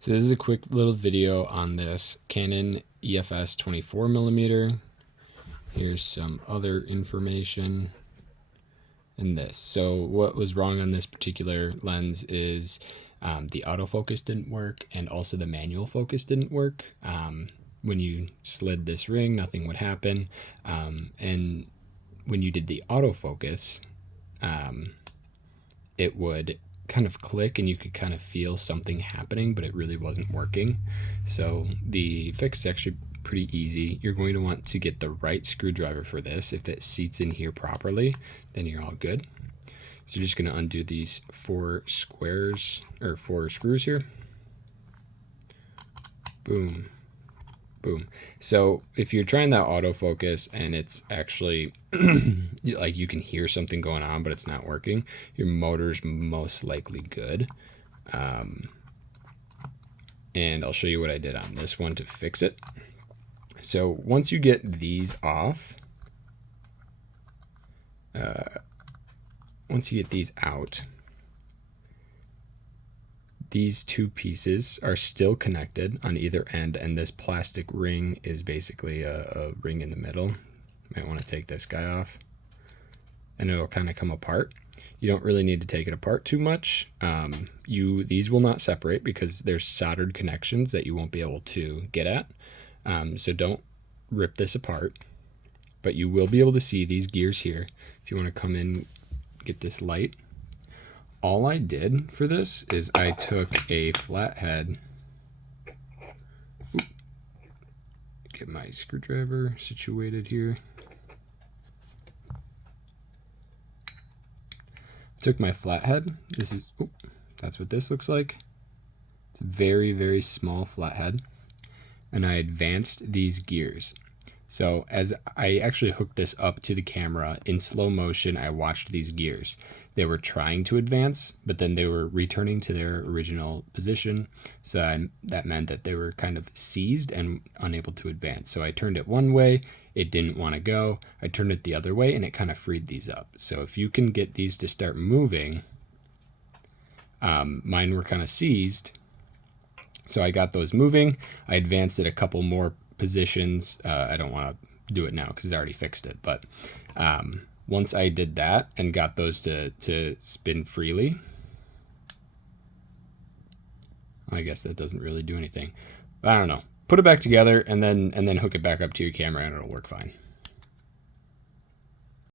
So this is a quick little video on this Canon EFS 24mm. Here's some other information in this. So what was wrong on this particular lens is the autofocus didn't work, and also the manual focus didn't work. When you slid this ring, nothing would happen. And when you did the autofocus, it would kind of click and you could kind of feel something happening, but it really wasn't working. So the fix is actually pretty easy. You're going to want to get the right screwdriver for this. If it seats in here properly, then you're all good. So you're just going to undo these four screws here. Boom. Boom. So if you're trying that autofocus and it's actually like you can hear something going on, but it's not working, your motor's most likely good. And I'll show you what I did on this one to fix it. So once you get these off, once you get these out, these two pieces are still connected on either end, and this plastic ring is basically a ring in the middle. Might want to take this guy off and it'll kind of come apart. You don't really need to take it apart too much. These will not separate because there's soldered connections that you won't be able to get at. So don't rip this apart, but you will be able to see these gears here. If you want to come in, get this light. All I did for this is I took a flathead, get my screwdriver situated here. Took my flathead. That's what this looks like. It's a very, very small flathead. And I advanced these gears. So as I actually hooked this up to the camera in slow motion, I watched these gears. They were trying to advance, but then they were returning to their original position. So that meant that they were kind of seized and unable to advance. So I turned it one way, it didn't want to go. I turned it the other way and it kind of freed these up. So if you can get these to start moving, mine were kind of seized. So I got those moving. I advanced it a couple more positions. I don't want to do it now because I already fixed it, but once I did that and got those to spin freely, I guess that doesn't really do anything. I don't know. Put it back together and then hook it back up to your camera and it'll work fine.